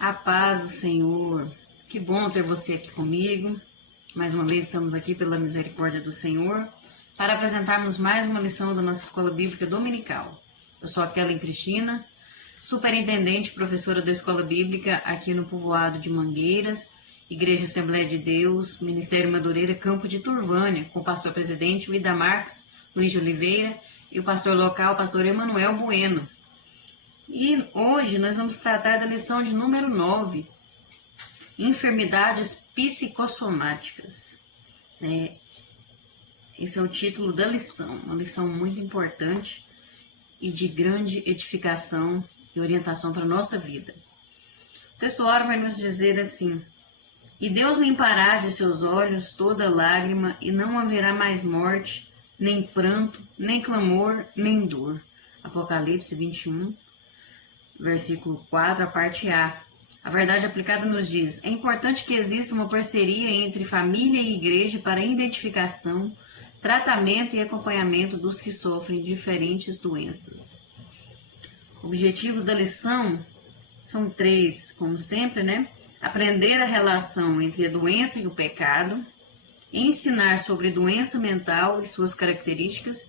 A paz do Senhor. Que bom ter você aqui comigo. Mais uma vez estamos aqui pela misericórdia do Senhor para apresentarmos mais uma lição da nossa Escola Bíblica Dominical. Eu sou a Kellen Cristina, superintendente e professora da Escola Bíblica aqui no povoado de Mangueiras, Igreja Assembleia de Deus, Ministério Madureira, Campo de Turvânia, com o pastor presidente Wida Marques, Luiz de Oliveira e o pastor local, o pastor Emanuel Bueno. E hoje nós vamos tratar da lição de número 9, enfermidades psicossomáticas. Esse é o título da lição, uma lição muito importante e de grande edificação e orientação para a nossa vida. O textuário vai nos dizer assim: e Deus limpará de seus olhos toda lágrima, e não haverá mais morte, nem pranto, nem clamor, nem dor. Apocalipse 21, versículo 4, a parte A. A verdade aplicada nos diz: é importante que exista uma parceria entre família e igreja para identificação, tratamento e acompanhamento dos que sofrem diferentes doenças. Objetivos da lição são 3, como sempre, Aprender a relação entre a doença e o pecado, ensinar sobre doença mental e suas características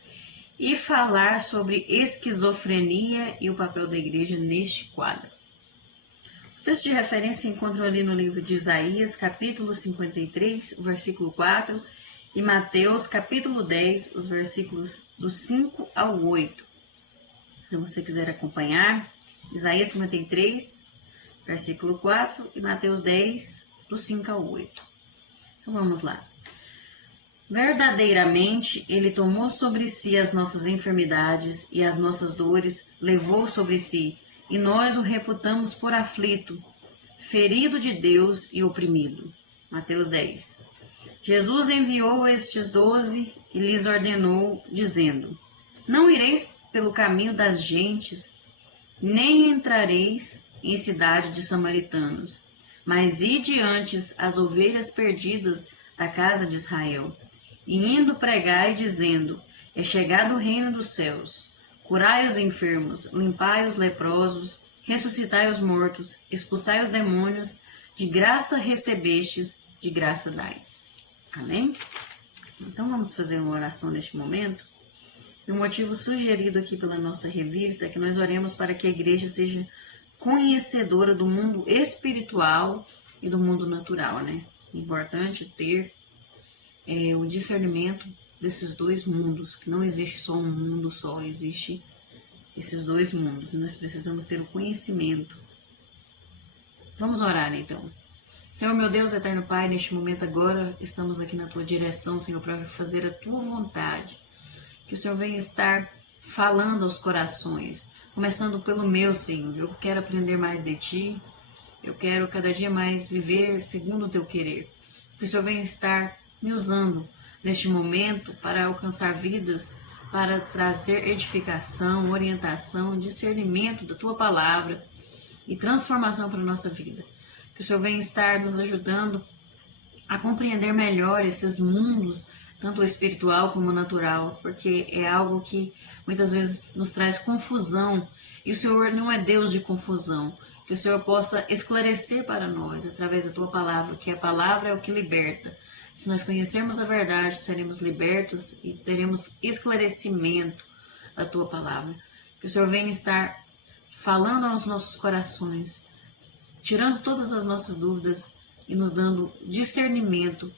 e falar sobre esquizofrenia e o papel da igreja neste quadro. Os textos de referência se encontram ali no livro de Isaías, capítulo 53, o versículo 4, e Mateus, capítulo 10, os versículos do 5 ao 8. Se você quiser acompanhar, Isaías 53, versículo 4, e Mateus 10, do 5 ao 8. Então vamos lá. Verdadeiramente, ele tomou sobre si as nossas enfermidades e as nossas dores levou sobre si, e nós o reputamos por aflito, ferido de Deus e oprimido. Mateus 10. Jesus enviou estes 12 e lhes ordenou, dizendo: não ireis pelo caminho das gentes, nem entrareis em cidade de samaritanos, mas ide antes as ovelhas perdidas da casa de Israel. E indo pregai, dizendo: é chegado o reino dos céus. Curai os enfermos, limpai os leprosos, ressuscitai os mortos, expulsai os demônios, de graça recebestes, de graça dai. Amém? Então vamos fazer uma oração neste momento. E o motivo sugerido aqui pela nossa revista é que nós oremos para que a igreja seja conhecedora do mundo espiritual e do mundo natural, É importante ter o discernimento desses dois mundos, que não existe só um mundo só, existe esses dois mundos, e nós precisamos ter o conhecimento. Vamos orar então. Senhor, meu Deus, eterno Pai, neste momento agora estamos aqui na Tua direção, Senhor, para fazer a Tua vontade. Que o Senhor venha estar falando aos corações, começando pelo meu, Senhor. Eu quero aprender mais de Ti, eu quero cada dia mais viver segundo o Teu querer. Que o Senhor venha estar me usando neste momento para alcançar vidas, para trazer edificação, orientação, discernimento da Tua palavra e transformação para a nossa vida. Que o Senhor venha estar nos ajudando a compreender melhor esses mundos, tanto o espiritual como o natural, porque é algo que muitas vezes nos traz confusão, e o Senhor não é Deus de confusão. Que o Senhor possa esclarecer para nós, através da Tua palavra, que a palavra é o que liberta. Se nós conhecermos a verdade, seremos libertos e teremos esclarecimento da Tua palavra. Que o Senhor venha estar falando aos nossos corações, tirando todas as nossas dúvidas e nos dando discernimento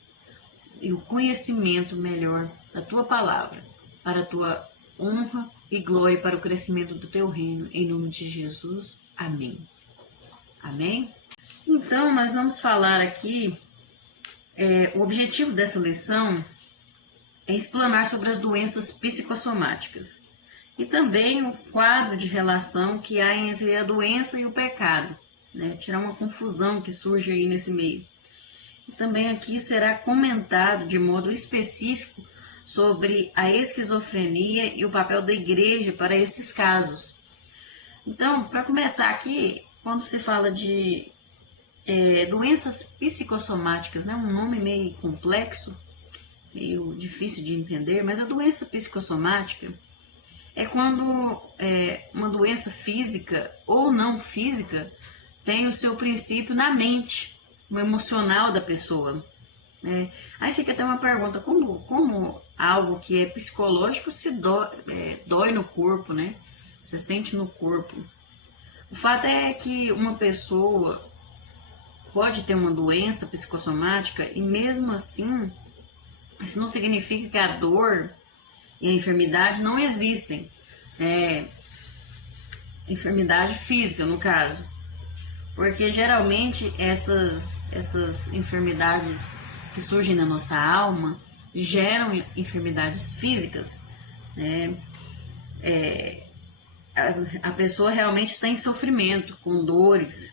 e o conhecimento melhor da Tua palavra, para a Tua honra e glória, para o crescimento do Teu reino, em nome de Jesus. Amém. Amém? Então, nós vamos falar aqui, o objetivo dessa lição é explanar sobre as doenças psicossomáticas e também o quadro de relação que há entre a doença e o pecado, tirar uma confusão que surge aí nesse meio. E também aqui será comentado de modo específico sobre a esquizofrenia e o papel da igreja para esses casos. Então, para começar aqui, quando se fala de doenças psicossomáticas, um nome meio complexo, meio difícil de entender, mas a doença psicossomática é quando uma doença física ou não física tem o seu princípio na mente, no emocional da pessoa. Né? Aí fica até uma pergunta, como algo que é psicológico se dói no corpo, né? Você sente no corpo. O fato é que uma pessoa pode ter uma doença psicossomática e mesmo assim, isso não significa que a dor e a enfermidade não existem. Enfermidade física, no caso. Porque geralmente essas enfermidades que surgem na nossa alma geram enfermidades físicas, né? A pessoa realmente está em sofrimento, com dores,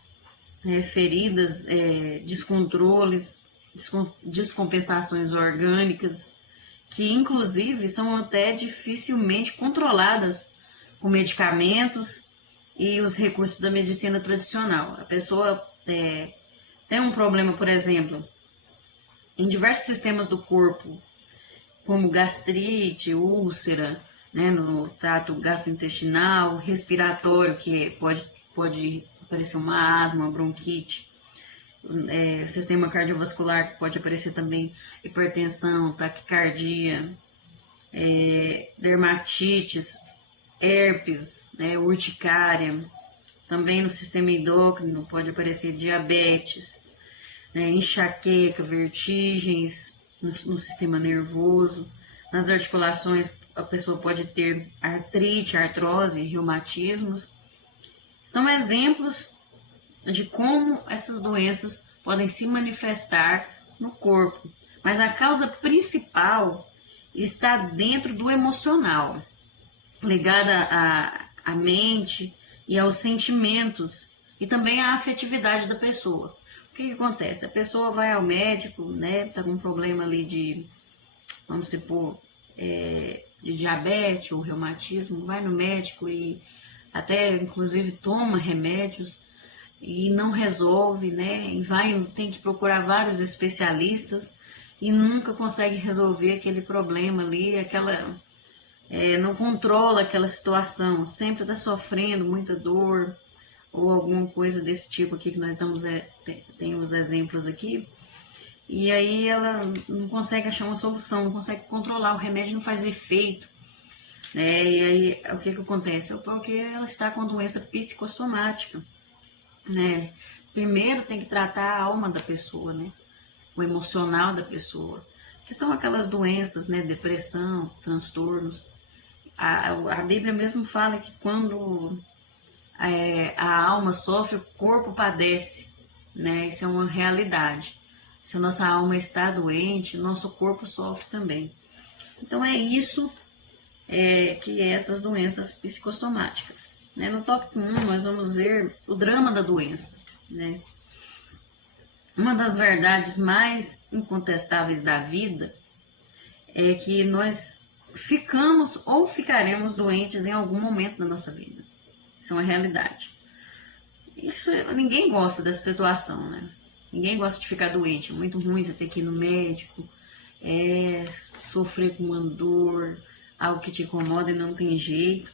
feridas, descontroles, descompensações orgânicas, que inclusive são até dificilmente controladas com medicamentos e os recursos da medicina tradicional. A pessoa tem um problema, por exemplo, em diversos sistemas do corpo, como gastrite, úlcera, né, no trato gastrointestinal, respiratório, que pode aparecer uma asma, uma bronquite, sistema cardiovascular, que pode aparecer também hipertensão, taquicardia, dermatites, herpes, urticária. Também no sistema endócrino pode aparecer diabetes, enxaqueca, vertigens no sistema nervoso. Nas articulações a pessoa pode ter artrite, artrose, reumatismos. São exemplos de como essas doenças podem se manifestar no corpo. Mas a causa principal está dentro do emocional, ligada à mente e aos sentimentos e também à afetividade da pessoa. O que acontece? A pessoa vai ao médico, né, tá com um problema ali de, vamos supor, de diabetes ou reumatismo, vai no médico e até inclusive toma remédios e não resolve, né, e tem que procurar vários especialistas e nunca consegue resolver aquele problema ali, não controla aquela situação, sempre está sofrendo muita dor ou alguma coisa desse tipo aqui que nós damos, tem os exemplos aqui, e aí ela não consegue achar uma solução, não consegue controlar, o remédio não faz efeito, né? E aí o que acontece? Porque ela está com doença psicossomática, né? Primeiro tem que tratar a alma da pessoa, né? O emocional da pessoa, que são aquelas doenças, né? Depressão, transtornos. A Bíblia mesmo fala que quando a alma sofre, o corpo padece, né? Isso é uma realidade. Se a nossa alma está doente, nosso corpo sofre também. Então é isso que é essas doenças psicossomáticas. Né? No tópico 1 nós vamos ver o drama da doença. Né? Uma das verdades mais incontestáveis da vida é que nós ficamos ou ficaremos doentes em algum momento da nossa vida. Isso é uma realidade. Ninguém gosta dessa situação, né? Ninguém gosta de ficar doente. É muito ruim você ter que ir no médico, sofrer com uma dor, algo que te incomoda e não tem jeito.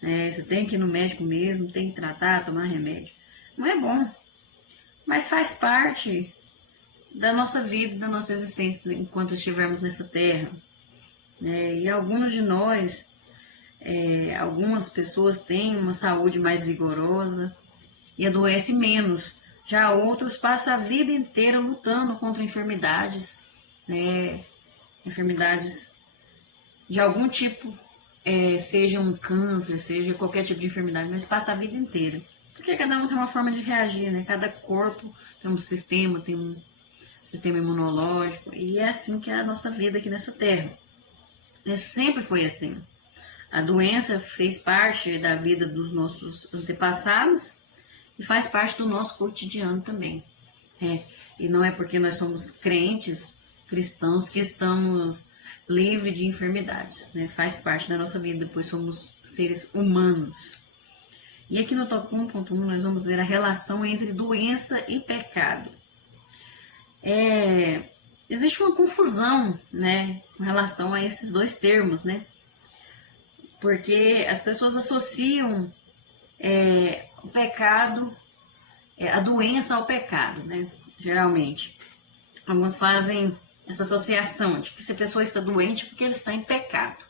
Você tem que ir no médico mesmo, tem que tratar, tomar remédio. Não é bom, mas faz parte da nossa vida, da nossa existência enquanto estivermos nessa terra. E alguns de nós, algumas pessoas têm uma saúde mais vigorosa e adoecem menos. Já outros passam a vida inteira lutando contra enfermidades, enfermidades de algum tipo, seja um câncer, seja qualquer tipo de enfermidade, mas passa a vida inteira. Porque cada um tem uma forma de reagir, né? Cada corpo tem um sistema, tem um sistema imunológico, e é assim que é a nossa vida aqui nessa terra. Isso sempre foi assim. A doença fez parte da vida dos nossos antepassados e faz parte do nosso cotidiano também. E não é porque nós somos crentes, cristãos, que estamos livres de enfermidades. Né? Faz parte da nossa vida, pois somos seres humanos. E aqui no tópico 1.1 nós vamos ver a relação entre doença e pecado. Existe uma confusão, né, com relação a esses dois termos, né? Porque as pessoas associam o pecado a doença ao pecado, né? Geralmente. Alguns fazem essa associação de que se a pessoa está doente é porque ela está em pecado.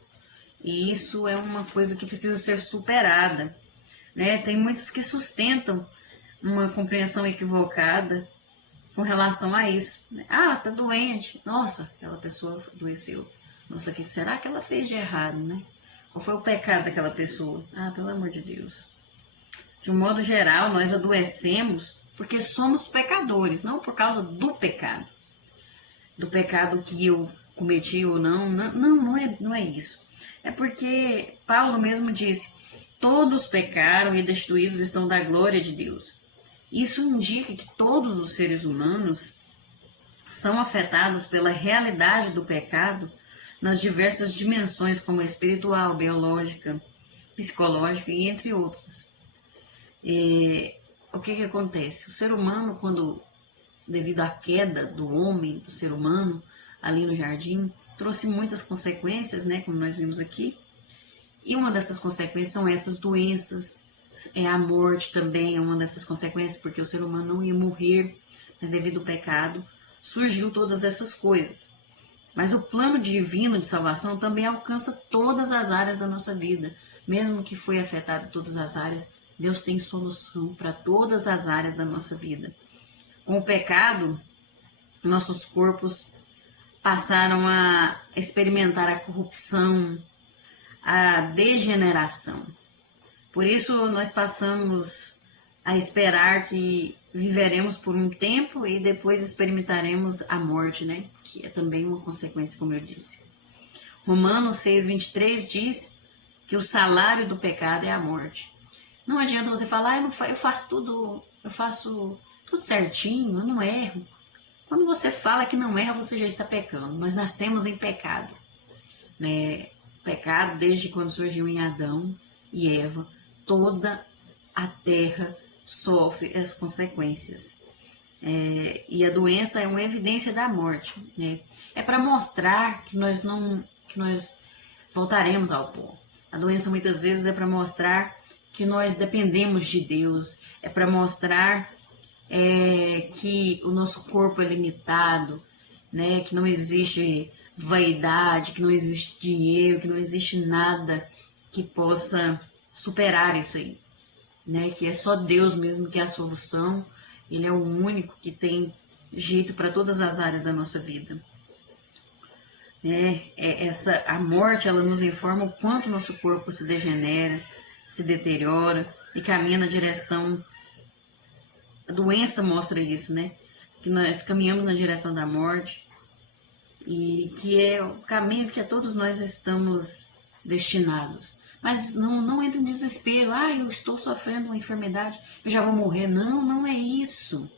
E isso é uma coisa que precisa ser superada, né? Tem muitos que sustentam uma compreensão equivocada com relação a isso. Ah, tá doente. Nossa, aquela pessoa adoeceu. Nossa, o que será que ela fez de errado, né? Qual foi o pecado daquela pessoa? Ah, pelo amor de Deus. De um modo geral, nós adoecemos porque somos pecadores, não por causa do pecado. Do pecado que eu cometi ou não. Não é isso. É porque Paulo mesmo disse, todos pecaram e destruídos estão da glória de Deus. Isso indica que todos os seres humanos são afetados pela realidade do pecado nas diversas dimensões, como a espiritual, biológica, psicológica e entre outras. O que acontece? O ser humano, devido à queda do homem, do ser humano, ali no jardim, trouxe muitas consequências, né, como nós vimos aqui. E uma dessas consequências são essas doenças. A morte também é uma dessas consequências, porque o ser humano não ia morrer, mas devido ao pecado, surgiu todas essas coisas. Mas o plano divino de salvação também alcança todas as áreas da nossa vida. Mesmo que foi afetado todas as áreas, Deus tem solução para todas as áreas da nossa vida. Com o pecado, nossos corpos passaram a experimentar a corrupção, a degeneração. Por isso, nós passamos a esperar que viveremos por um tempo e depois experimentaremos a morte, né? Que é também uma consequência, como eu disse. Romanos 6:23 diz que o salário do pecado é a morte. Não adianta você falar, eu faço tudo certinho, eu não erro. Quando você fala que não erra, você já está pecando. Nós nascemos em pecado, né? Pecado desde quando surgiu em Adão e Eva, toda a terra sofre as consequências. E a doença é uma evidência da morte, né? É para mostrar que nós voltaremos ao pó. A doença muitas vezes é para mostrar que nós dependemos de Deus, é para mostrar que o nosso corpo é limitado, né? Que não existe vaidade, que não existe dinheiro, que não existe nada que possa superar isso aí, né? Que é só Deus mesmo que é a solução. Ele é o único que tem jeito para todas as áreas da nossa vida. A morte, ela nos informa o quanto nosso corpo se degenera, se deteriora e caminha na direção. A doença mostra isso, né? Que nós caminhamos na direção da morte e que é o caminho que a todos nós estamos destinados. Mas não entre em desespero. Eu estou sofrendo uma enfermidade, eu já vou morrer. Não é isso.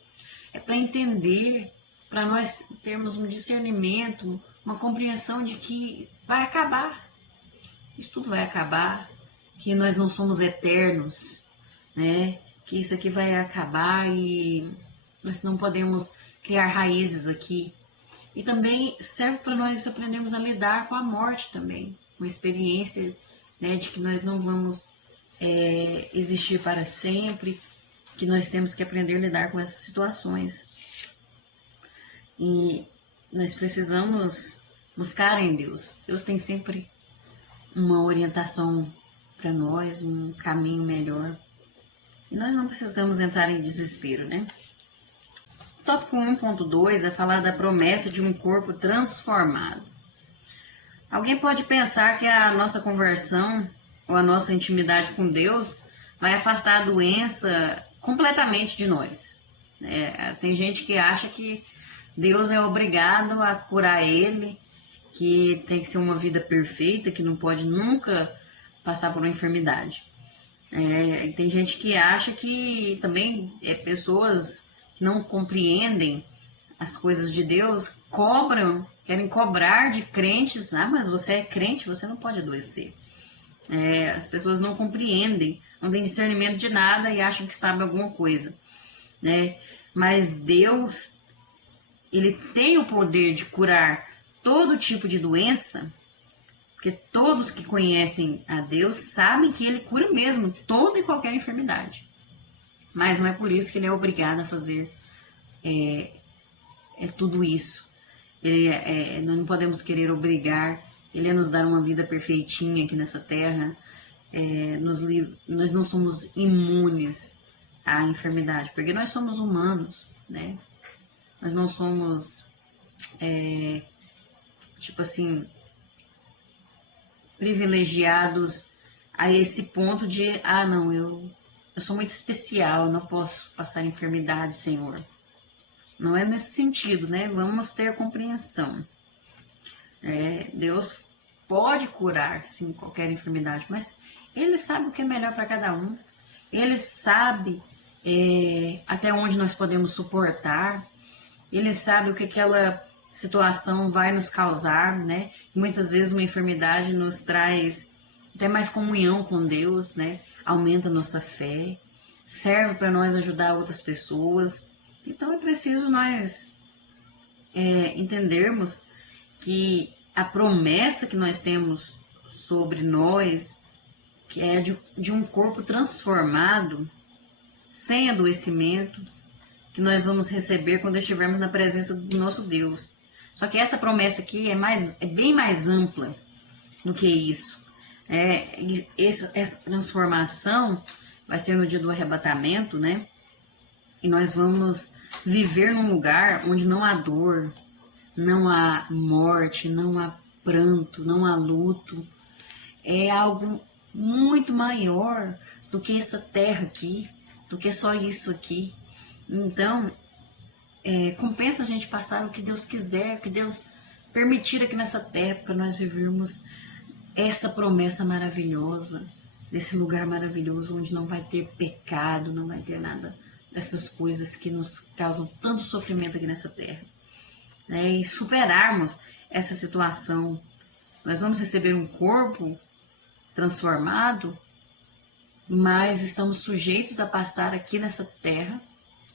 É para entender, para nós termos um discernimento, uma compreensão de que vai acabar. Isso tudo vai acabar, que nós não somos eternos, né? Que isso aqui vai acabar e nós não podemos criar raízes aqui. E também serve para nós aprendermos a lidar com a morte também, com a experiência, né, de que nós não vamos existir para sempre, que nós temos que aprender a lidar com essas situações. E nós precisamos buscar em Deus. Deus tem sempre uma orientação para nós, um caminho melhor. E nós não precisamos entrar em desespero, né? Tópico 1.2 é falar da promessa de um corpo transformado. Alguém pode pensar que a nossa conversão ou a nossa intimidade com Deus vai afastar a doença completamente de nós. Tem gente que acha que Deus é obrigado a curar ele, que tem que ser uma vida perfeita, que não pode nunca passar por uma enfermidade. Tem gente que acha que também pessoas que não compreendem as coisas de Deus querem cobrar de crentes. Mas você é crente, você não pode adoecer. As pessoas não compreendem, não têm discernimento de nada e acham que sabem alguma coisa, né? Mas Deus, ele tem o poder de curar todo tipo de doença, porque todos que conhecem a Deus sabem que ele cura mesmo toda e qualquer enfermidade. Mas não é por isso que ele é obrigado a fazer tudo isso. Nós não podemos querer obrigar ele a nos dar uma vida perfeitinha aqui nessa terra. Nós não somos imunes à enfermidade, porque nós somos humanos, né? Nós não somos, tipo assim, privilegiados a esse ponto de, não, eu sou muito especial, eu não posso passar enfermidade, Senhor. Não é nesse sentido, né? Vamos ter compreensão. Deus pode curar, sim, qualquer enfermidade, mas Ele sabe o que é melhor para cada um. Ele sabe até onde nós podemos suportar. Ele sabe o que aquela situação vai nos causar, né? E muitas vezes uma enfermidade nos traz até mais comunhão com Deus, né? Aumenta a nossa fé, serve para nós ajudar outras pessoas. Então é preciso nós entendermos que a promessa que nós temos sobre nós, que é de um corpo transformado, sem adoecimento, que nós vamos receber quando estivermos na presença do nosso Deus. Só que essa promessa aqui é bem mais ampla do que isso. Essa transformação vai ser no dia do arrebatamento, né? E nós vamos viver num lugar onde não há dor, não há morte, não há pranto, não há luto. É algo muito maior do que essa terra aqui, do que só isso aqui. Então, compensa a gente passar o que Deus quiser, o que Deus permitir aqui nessa terra, para nós vivermos essa promessa maravilhosa, desse lugar maravilhoso, onde não vai ter pecado, não vai ter nada dessas coisas que nos causam tanto sofrimento aqui nessa terra. E superarmos essa situação. Nós vamos receber um corpo transformado, mas estamos sujeitos a passar aqui nessa terra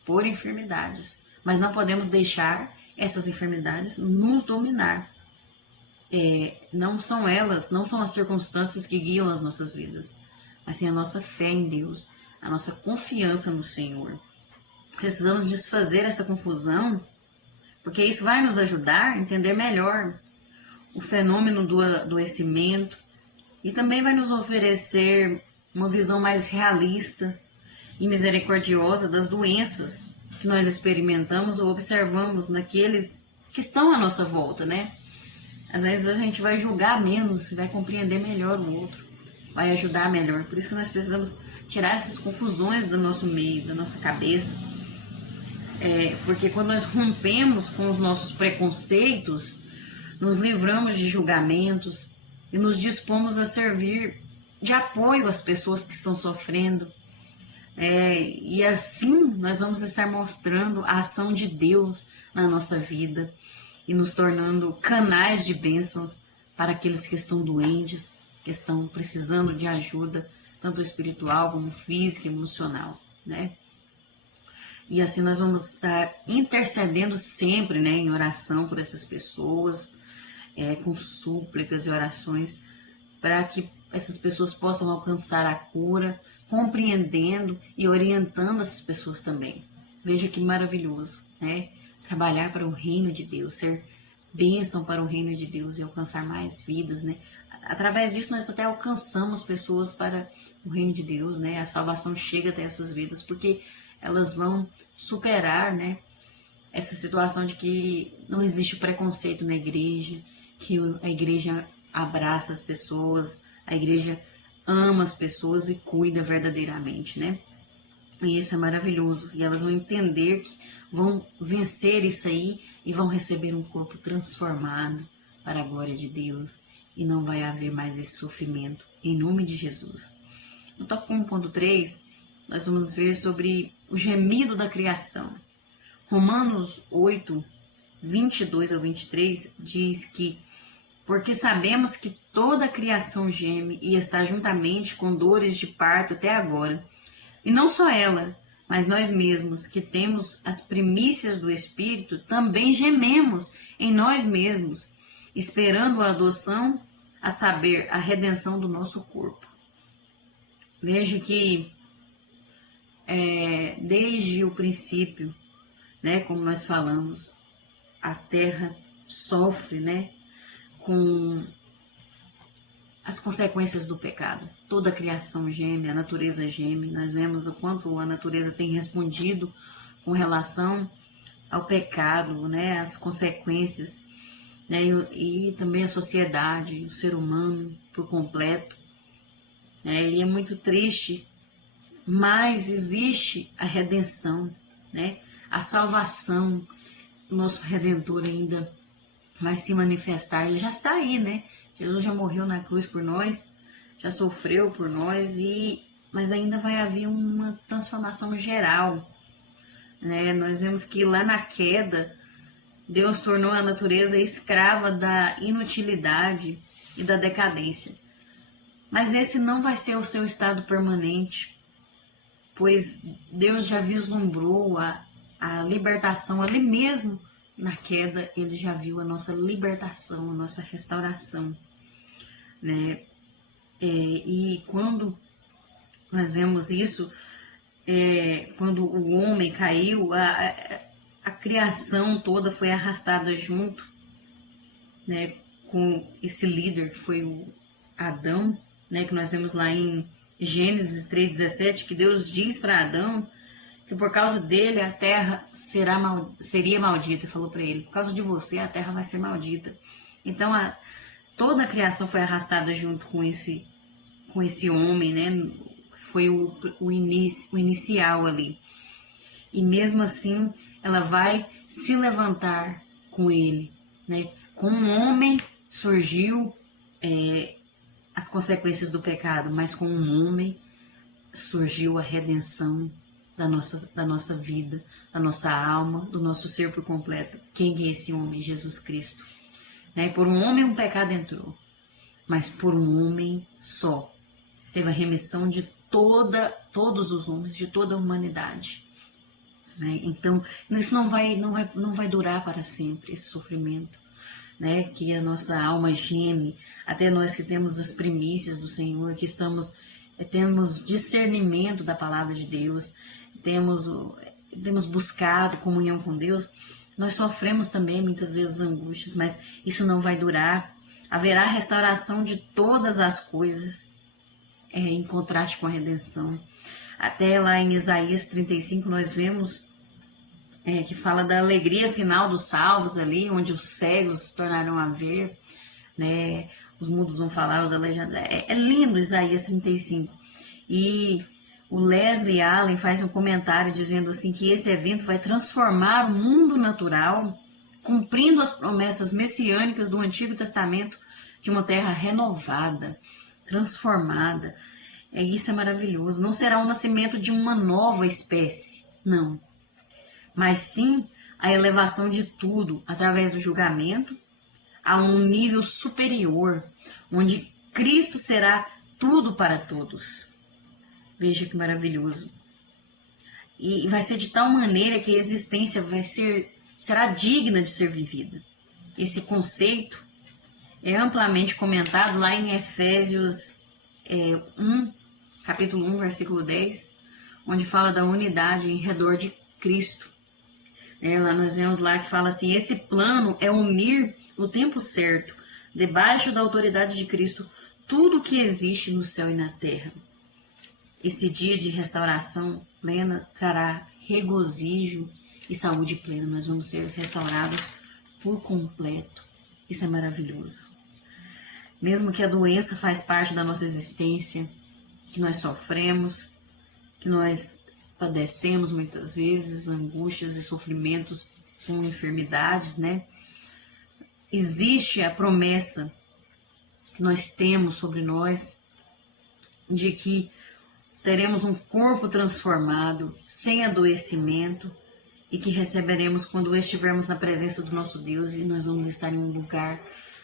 por enfermidades. Mas não podemos deixar essas enfermidades nos dominar. Não são elas, não são as circunstâncias que guiam as nossas vidas, mas sim a nossa fé em Deus, a nossa confiança no Senhor. Precisamos desfazer essa confusão, porque isso vai nos ajudar a entender melhor o fenômeno do adoecimento e também vai nos oferecer uma visão mais realista e misericordiosa das doenças que nós experimentamos ou observamos naqueles que estão à nossa volta, né? Às vezes a gente vai julgar menos, vai compreender melhor o outro, vai ajudar melhor. Por isso que nós precisamos tirar essas confusões do nosso meio, da nossa cabeça. Porque quando nós rompemos com os nossos preconceitos, nos livramos de julgamentos e nos dispomos a servir de apoio às pessoas que estão sofrendo. E assim nós vamos estar mostrando a ação de Deus na nossa vida e nos tornando canais de bênçãos para aqueles que estão doentes, que estão precisando de ajuda, tanto espiritual como física e emocional, né? E assim nós vamos estar intercedendo sempre, né, em oração por essas pessoas, com súplicas e orações, para que essas pessoas possam alcançar a cura, compreendendo e orientando essas pessoas também. Veja que maravilhoso, né? Trabalhar para o reino de Deus, ser bênção para o reino de Deus e alcançar mais vidas, né? Através disso nós até alcançamos pessoas para o reino de Deus, né? A salvação chega até essas vidas, porque elas vão superar, né, essa situação de que não existe preconceito na igreja, que a igreja abraça as pessoas, a igreja ama as pessoas e cuida verdadeiramente, né? E isso é maravilhoso. E elas vão entender que vão vencer isso aí e vão receber um corpo transformado para a glória de Deus. E não vai haver mais esse sofrimento, em nome de Jesus. No tópico 1.3, nós vamos ver sobre o gemido da criação. Romanos 8, 22 ao 23, diz que porque sabemos que toda a criação geme e está juntamente com dores de parto até agora. E não só ela, mas nós mesmos, que temos as primícias do Espírito, também gememos em nós mesmos, esperando a adoção, a saber, a redenção do nosso corpo. Veja que desde o princípio, né, como nós falamos, a terra sofre, né, com as consequências do pecado. Toda a criação geme, a natureza geme. Nós vemos o quanto a natureza tem respondido com relação ao pecado, né, as consequências, né, e também a sociedade, o ser humano por completo. E é muito triste, mas existe a redenção, né, a salvação. O nosso Redentor ainda vai se manifestar, ele já está aí, né? Jesus já morreu na cruz por nós, já sofreu por nós, mas ainda vai haver uma transformação geral, né? Nós vemos que lá na queda, Deus tornou a natureza escrava da inutilidade e da decadência. Mas esse não vai ser o seu estado permanente, pois Deus já vislumbrou a libertação ali mesmo. Na queda, ele já viu a nossa libertação, a nossa restauração, né? E quando nós vemos isso, quando o homem caiu, a criação toda foi arrastada junto, né, com esse líder que foi o Adão, né, que nós vemos lá em Gênesis 3,17, que Deus diz para Adão que por causa dele a terra seria maldita. Ele falou para ele, por causa de você a terra vai ser maldita. Então toda a criação foi arrastada junto com esse homem, né? Foi o inicial ali. E mesmo assim ela vai se levantar com ele, né? Como um homem surgiu as consequências do pecado, mas com um homem surgiu a redenção da nossa vida, da nossa alma, do nosso ser por completo. Quem é esse homem? Jesus Cristo. Né? Por um homem um pecado entrou, mas por um homem só teve a remissão de todos os homens, de toda a humanidade. Né? Então, isso não vai durar para sempre, esse sofrimento, né? Que a nossa alma geme, até nós que temos as primícias do Senhor, que temos discernimento da palavra de Deus, temos buscado comunhão com Deus, nós sofremos também muitas vezes angústias, mas isso não vai durar. Haverá restauração de todas as coisas em contraste com a redenção. Até lá em Isaías 35 nós vemos que fala da alegria final dos salvos ali, onde os cegos tornarão a ver, né? Os mudos vão falar, os aleijados. É lindo Isaías 35. E o Leslie Allen faz um comentário dizendo assim que esse evento vai transformar o mundo natural, cumprindo as promessas messiânicas do Antigo Testamento de uma terra renovada, transformada. Isso é maravilhoso. Não será o nascimento de uma nova espécie, não. Mas sim a elevação de tudo através do julgamento a um nível superior, onde Cristo será tudo para todos. Veja que maravilhoso. E vai ser de tal maneira que a existência será digna de ser vivida. Esse conceito é amplamente comentado lá em Efésios 1, capítulo 1, versículo 10, onde fala da unidade em redor de Cristo. Lá nós vemos lá que fala assim, esse plano é unir no tempo certo, debaixo da autoridade de Cristo, tudo que existe no céu e na terra. Esse dia de restauração plena trará regozijo e saúde plena. Nós vamos ser restaurados por completo. Isso é maravilhoso. Mesmo que a doença faz parte da nossa existência, que nós sofremos, que nós padecemos muitas vezes, angústias e sofrimentos com enfermidades, né? Existe a promessa que nós temos sobre nós de que teremos um corpo transformado, sem adoecimento, e que receberemos quando estivermos na presença do nosso Deus, e nós vamos estar em um lugar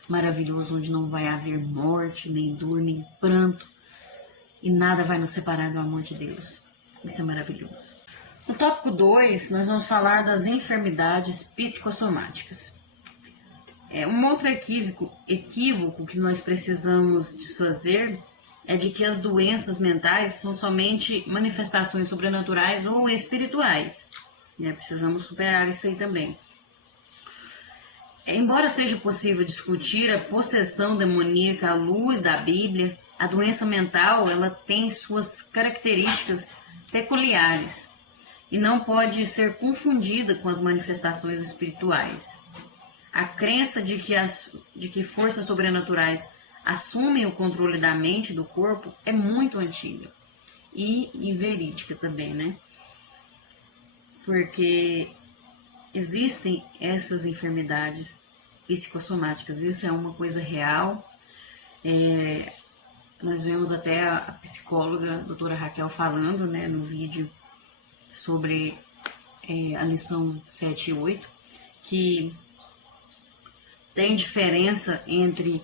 maravilhoso, onde não vai haver morte, nem dor, nem pranto, e nada vai nos separar do amor de Deus. Isso é maravilhoso. No tópico 2, nós vamos falar das enfermidades psicossomáticas. Um outro equívoco que nós precisamos desfazer é de que as doenças mentais são somente manifestações sobrenaturais ou espirituais. Precisamos superar isso aí também. Embora seja possível discutir a possessão demoníaca à luz da Bíblia, a doença mental ela tem suas características peculiares e não pode ser confundida com as manifestações espirituais. A crença de que forças sobrenaturais assumem o controle da mente e do corpo é muito antiga e verídica também, né? Porque existem essas enfermidades psicossomáticas, isso é uma coisa real. Nós vemos até a psicóloga, a doutora Raquel, falando, né, no vídeo sobre a lição 7 e 8, que tem diferença entre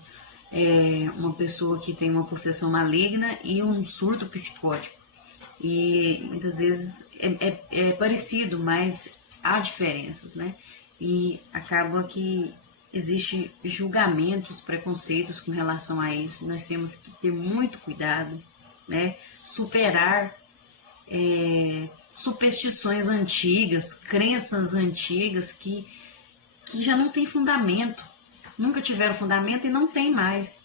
uma pessoa que tem uma possessão maligna e um surto psicótico. E muitas vezes é parecido, mas há diferenças, né? E acaba que existe julgamentos, preconceitos com relação a isso. Nós temos que ter muito cuidado, né? Superar superstições antigas, crenças antigas que já não tem fundamento, nunca tiveram fundamento e não tem mais,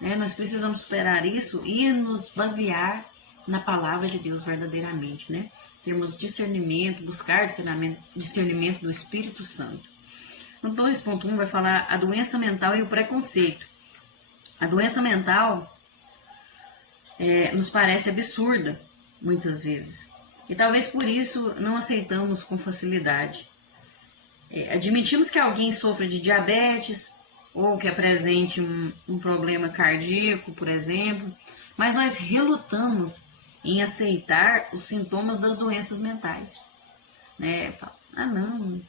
né? Nós precisamos superar isso e nos basear na palavra de Deus verdadeiramente, né? Termos discernimento, buscar discernimento do Espírito Santo. No 2.1 vai falar a doença mental e o preconceito. A doença mental nos parece absurda, muitas vezes. E talvez por isso não aceitamos com facilidade. Admitimos que alguém sofra de diabetes ou que apresente um problema cardíaco, por exemplo, mas nós relutamos em aceitar os sintomas das doenças mentais. Não,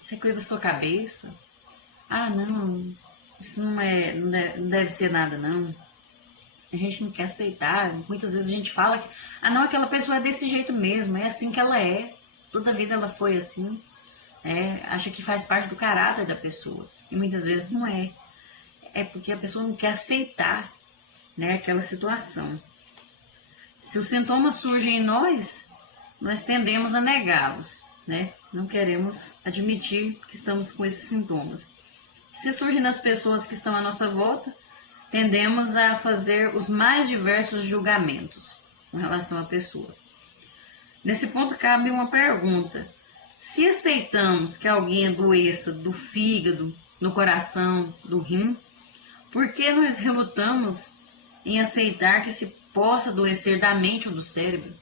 isso é coisa da sua cabeça. Não, isso não deve ser nada, não. A gente não quer aceitar. Muitas vezes a gente fala que, não, aquela pessoa é desse jeito mesmo, é assim que ela é. Toda a vida ela foi assim. Acha que faz parte do caráter da pessoa. E muitas vezes não é. É porque a pessoa não quer aceitar, né, aquela situação. Se os sintomas surgem em nós tendemos a negá-los, né? Não queremos admitir que estamos com esses sintomas. Se surgem nas pessoas que estão à nossa volta, tendemos a fazer os mais diversos julgamentos com relação à pessoa. Nesse ponto cabe uma pergunta. Se aceitamos que alguém adoeça do fígado, do coração, do rim, por que nós relutamos em aceitar que se possa adoecer da mente ou do cérebro,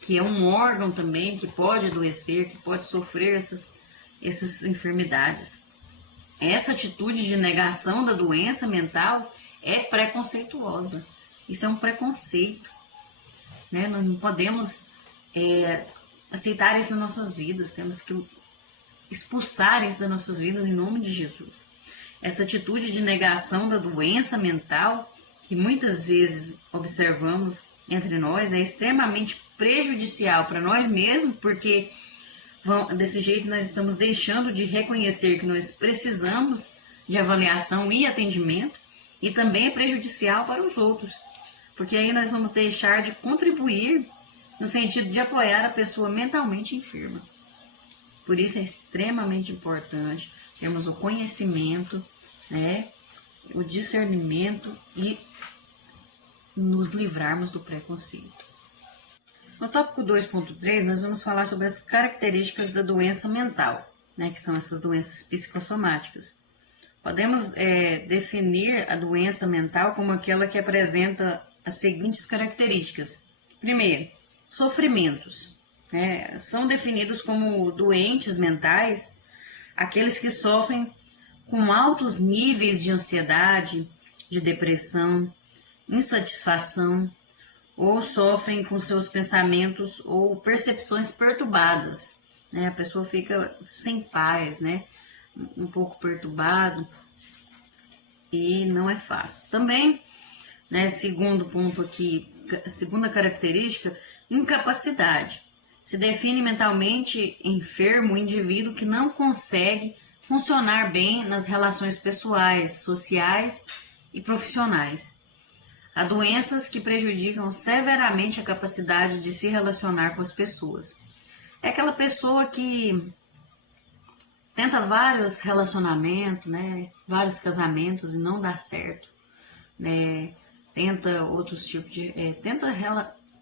que é um órgão também que pode adoecer, que pode sofrer essas enfermidades? Essa atitude de negação da doença mental é preconceituosa. Isso é um preconceito, né? Nós não podemos aceitar isso nas nossas vidas. Temos que expulsar isso das nossas vidas em nome de Jesus. Essa atitude de negação da doença mental, que muitas vezes observamos entre nós, é extremamente prejudicial para nós mesmos, porque desse jeito nós estamos deixando de reconhecer que nós precisamos de avaliação e atendimento, e também é prejudicial para os outros, porque aí nós vamos deixar de contribuir no sentido de apoiar a pessoa mentalmente enferma. Por isso é extremamente importante termos o conhecimento, né, o discernimento e nos livrarmos do preconceito. No tópico 2.3, nós vamos falar sobre as características da doença mental, né, que são essas doenças psicossomáticas. Podemos definir a doença mental como aquela que apresenta as seguintes características. Primeiro, sofrimentos. São definidos como doentes mentais aqueles que sofrem com altos níveis de ansiedade, de depressão, insatisfação, ou sofrem com seus pensamentos ou percepções perturbadas, né? A pessoa fica sem paz, né? Um pouco perturbado e não é fácil. Também, né, segundo ponto aqui, segunda característica, incapacidade. Se define mentalmente enfermo o indivíduo que não consegue funcionar bem nas relações pessoais, sociais e profissionais. Há doenças que prejudicam severamente a capacidade de se relacionar com as pessoas. É aquela pessoa que tenta vários relacionamentos, né? Vários casamentos e não dá certo, né? Tenta outros tipos de...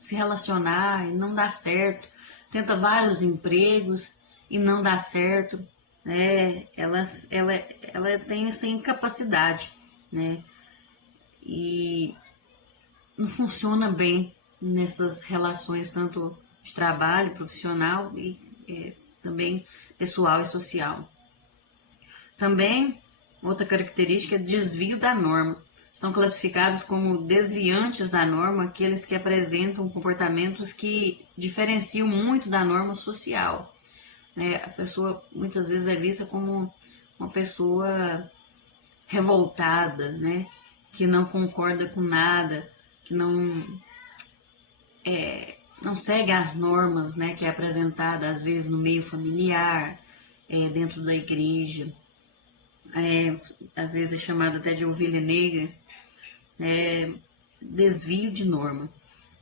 se relacionar e não dá certo. Tenta vários empregos e não dá certo, né? Ela tem essa incapacidade, né? E não funciona bem nessas relações, tanto de trabalho, profissional e também pessoal e social. Também, outra característica é desvio da norma. São classificados como desviantes da norma aqueles que apresentam comportamentos que diferenciam muito da norma social, né? A pessoa muitas vezes é vista como uma pessoa revoltada, né? Que não concorda com nada, que não segue as normas, né? Que é apresentada às vezes no meio familiar, dentro da igreja. Às vezes é chamada até de ovelha negra, desvio de norma.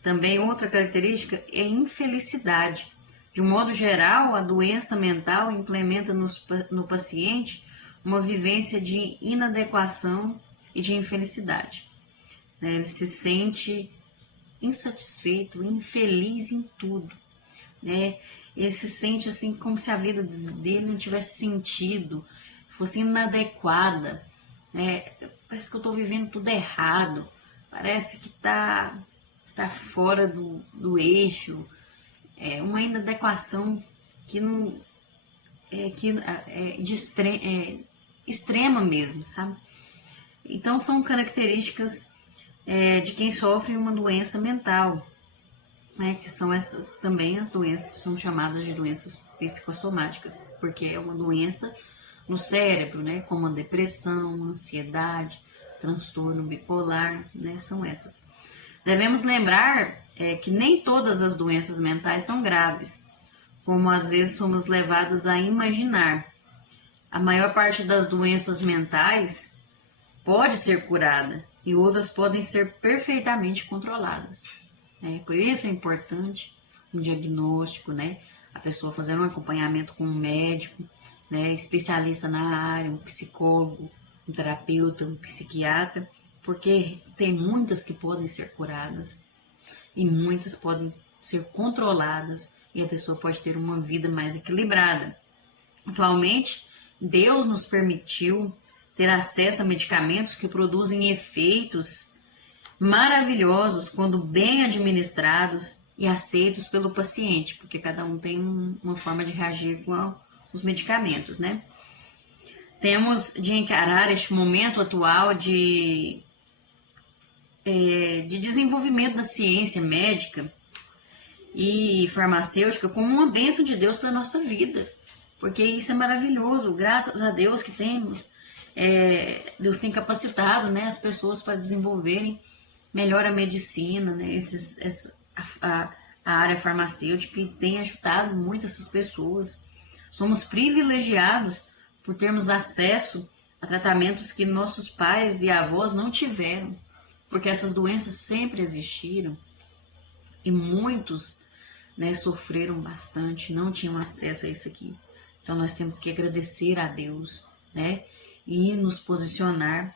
Também outra característica é infelicidade. De um modo geral, a doença mental implementa no paciente uma vivência de inadequação e de infelicidade. Ele se sente insatisfeito, infeliz em tudo, né? Ele se sente assim como se a vida dele não tivesse sentido, fosse inadequada, né? Parece que eu estou vivendo tudo errado, parece que tá fora do eixo, uma inadequação que não extrema mesmo, sabe? Então são características de quem sofre uma doença mental, né? Que são também as doenças são chamadas de doenças psicossomáticas, porque é uma doença no cérebro, né? Como a depressão, ansiedade, transtorno bipolar, né? São essas. Devemos lembrar que nem todas as doenças mentais são graves, como às vezes somos levados a imaginar. A maior parte das doenças mentais pode ser curada e outras podem ser perfeitamente controladas, né? Por isso é importante um diagnóstico, né? A pessoa fazer um acompanhamento com um médico, né? Especialista na área, um psicólogo, um terapeuta, um psiquiatra, porque tem muitas que podem ser curadas e muitas podem ser controladas e a pessoa pode ter uma vida mais equilibrada. Atualmente, Deus nos permitiu ter acesso a medicamentos que produzem efeitos maravilhosos quando bem administrados e aceitos pelo paciente, porque cada um tem uma forma de reagir com os medicamentos, né? Temos de encarar este momento atual de desenvolvimento da ciência médica e farmacêutica como uma bênção de Deus para a nossa vida, porque isso é maravilhoso, graças a Deus que temos, Deus tem capacitado, né, as pessoas para desenvolverem melhor a medicina, né, a área farmacêutica, e tem ajudado muito essas pessoas. Somos privilegiados por termos acesso a tratamentos que nossos pais e avós não tiveram, porque essas doenças sempre existiram e muitos, né, sofreram bastante, não tinham acesso a isso aqui. Então nós temos que agradecer a Deus, né, e nos posicionar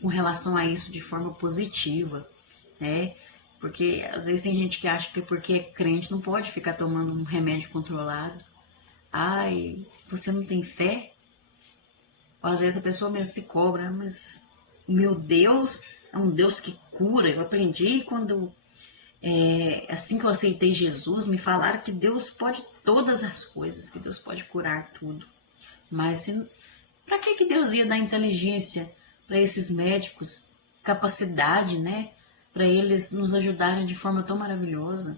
com relação a isso de forma positiva, né? Porque às vezes tem gente que acha que porque é crente não pode ficar tomando um remédio controlado. Ai, você não tem fé? Ou às vezes a pessoa mesmo se cobra, mas o meu Deus é um Deus que cura. Eu aprendi quando, assim que eu aceitei Jesus, me falaram que Deus pode todas as coisas, que Deus pode curar tudo. Mas para que Deus ia dar inteligência para esses médicos, capacidade, né? Para eles nos ajudarem de forma tão maravilhosa?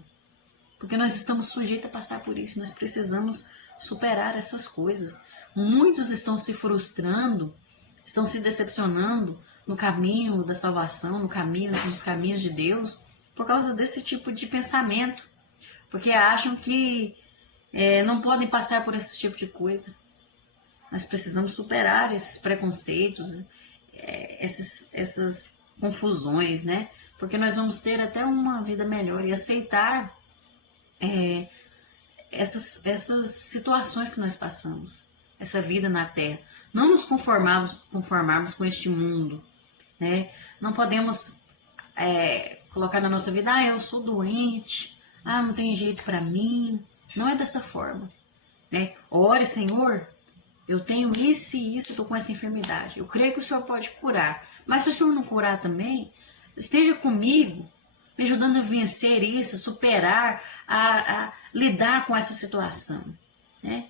Porque nós estamos sujeitos a passar por isso, nós precisamos superar essas coisas. Muitos estão se frustrando, estão se decepcionando no caminho da salvação, nos caminhos de Deus, por causa desse tipo de pensamento, porque acham que não podem passar por esse tipo de coisa. Nós precisamos superar esses preconceitos, essas confusões, né? Porque nós vamos ter até uma vida melhor e aceitar essas situações que nós passamos, essa vida na Terra. Não nos conformarmos com este mundo, né? Não podemos colocar na nossa vida, eu sou doente, não tem jeito para mim. Não é dessa forma, né? Ore, Senhor, eu tenho isso e isso, estou com essa enfermidade. Eu creio que o Senhor pode curar. Mas se o Senhor não curar também, esteja comigo, me ajudando a vencer isso, a superar, a lidar com essa situação, né?